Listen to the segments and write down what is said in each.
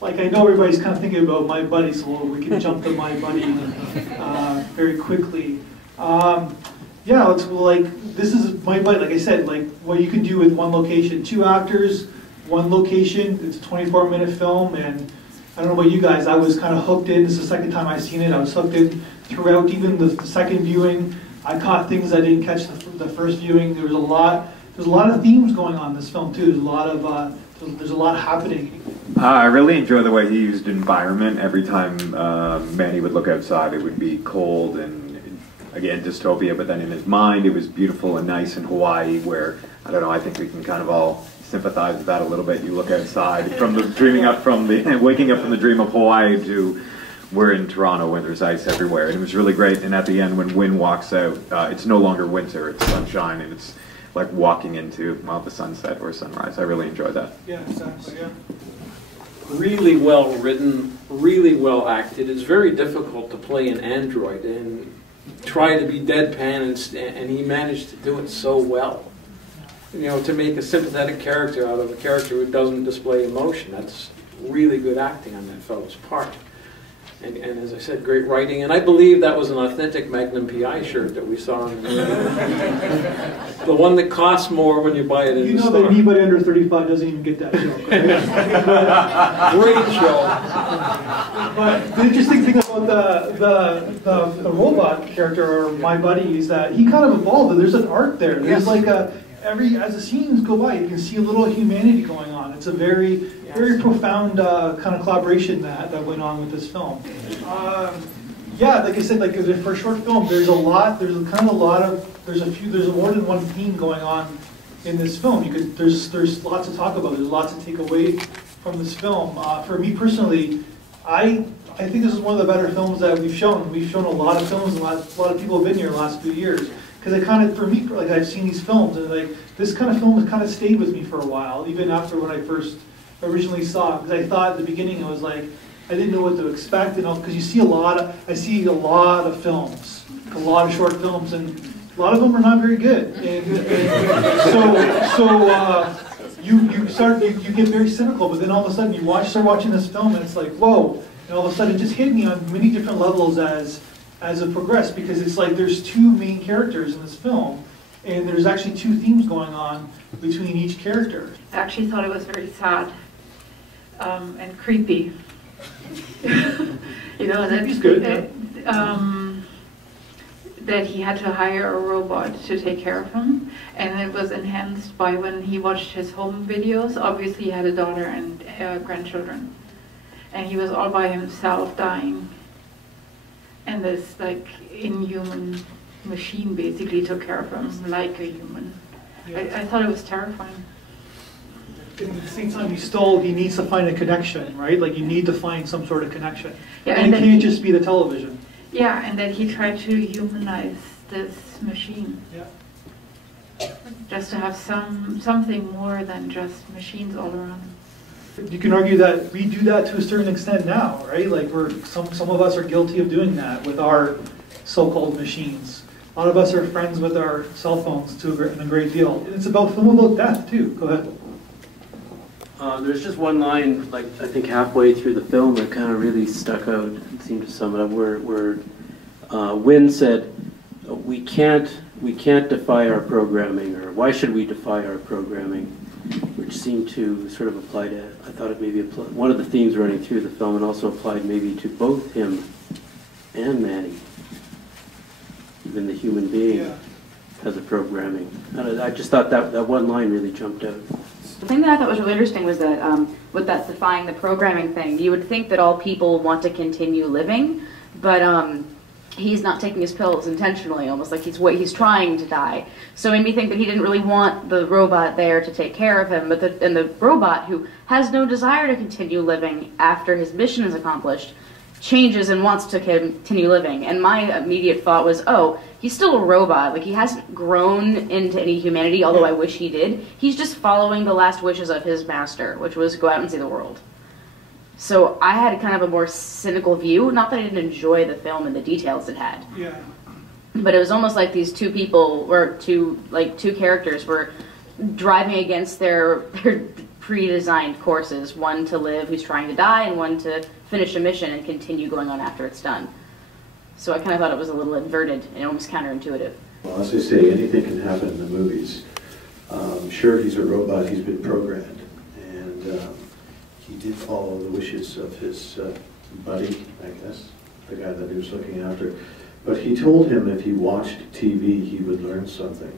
like I know everybody's kind of thinking about My Buddy, so we can jump to My Buddy very quickly. Yeah, it's like this is My Buddy. Like I said, like what you can do with one location, 2 actors, 1 location. It's a 24-minute film, and I don't know about you guys. I was kind of hooked in. This is the second time I've seen it. I was hooked in throughout, even the second viewing. I caught things I didn't catch the first viewing. There's a lot of themes going on in this film too. There's a lot happening. I really enjoy the way he used environment. Every time Manny would look outside, it would be cold and, again, dystopia, but then in his mind it was beautiful and nice in Hawaii, where, I don't know, I think we can kind of all sympathize with that a little bit. You look outside, from the waking up from the dream of Hawaii to we're in Toronto when there's ice everywhere. And it was really great, and at the end when Wynn walks out, it's no longer winter, it's sunshine, and it's like walking into, well, the sunset or sunrise. I really enjoyed that. Yeah, exactly, yeah. Really well written, really well acted. It's very difficult to play an android and try to be deadpan, and he managed to do it so well. You know, to make a sympathetic character out of a character who doesn't display emotion, that's really good acting on that fellow's part. And as I said, great writing. And I believe that was an authentic Magnum PI shirt that we saw in the the one that costs more when you buy it in the store. You know that anybody under 35 doesn't even get that joke. Right? Great show. But the interesting thing about the robot character, or My Buddy, is that he kind of evolved. There's an art there. There's like as the scenes go by, you can see a little humanity going on. It's a very profound kind of collaboration that went on with this film. Yeah, like I said, like for a short film, there's more than one theme going on in this film. There's lots to talk about. There's lots to take away from this film. For me personally, I think this is one of the better films that we've shown. We've shown a lot of films, and a lot of people have been here the last few years. Because for me, like I've seen these films, and like this kind of film has kind of stayed with me for a while, even after when I first originally saw it. Because I thought at the beginning I was like, I didn't know what to expect, and because I see a lot of films, a lot of short films, and a lot of them are not very good. You get very cynical, but then all of a sudden you start watching this film, and it's like, whoa! And all of a sudden it just hit me on many different levels as it progressed, because it's like there's 2 main characters in this film, and there's actually 2 themes going on between each character. I actually thought it was very sad and creepy. You know, Creepy's good. That he had to hire a robot to take care of him, and it was enhanced by when he watched his home videos. Obviously he had a daughter and grandchildren, and he was all by himself dying. And this like inhuman machine basically took care of him like a human. Yeah. I thought it was terrifying. At the same time, he needs to find a connection, right? Like you need to find some sort of connection. Yeah, and it can't just be the television. Yeah, and that he tried to humanize this machine. Yeah. Just to have something more than just machines all around him. You can argue that we do that to a certain extent now, right? Like some of us are guilty of doing that with our so-called machines. A lot of us are friends with our cell phones in a great deal. It's about film about death too. Go ahead. There's just one line, like I think halfway through the film, that kind of really stuck out. It seemed to sum it up, where Wynn said, "We can't defy our programming," or "Why should we defy our programming?" Which seemed to sort of apply to, I thought it maybe one of the themes running through the film, and also applied maybe to both him and Manny. Even the human being has a programming. I just thought that one line really jumped out. The thing that I thought was really interesting was that with that defying the programming thing, you would think that all people want to continue living, but he's not taking his pills intentionally, almost like he's trying to die. So it made me think that he didn't really want the robot there to take care of him, but the robot, who has no desire to continue living after his mission is accomplished, changes and wants to continue living. And my immediate thought was, oh, he's still a robot. Like, he hasn't grown into any humanity, although I wish he did. He's just following the last wishes of his master, which was go out and see the world. So I had kind of a more cynical view. Not that I didn't enjoy the film and the details it had. Yeah. But it was almost like these 2 people, or two characters, were driving against their pre-designed courses, one to live who's trying to die and one to finish a mission and continue going on after it's done. So I kind of thought it was a little inverted and almost counterintuitive. Well, as I say, anything can happen in the movies. Sure, he's a robot, he's been programmed, and he did follow the wishes of his buddy, I guess, the guy that he was looking after. But he told him if he watched TV, he would learn something.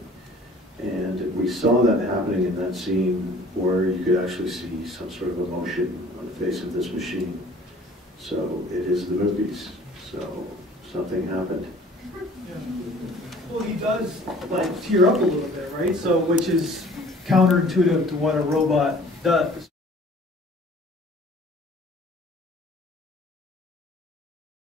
And we saw that happening in that scene where you could actually see some sort of emotion on the face of this machine. So it is the movies. So something happened. Yeah. Well, he does like tear up a little bit, right? So, which is counterintuitive to what a robot does.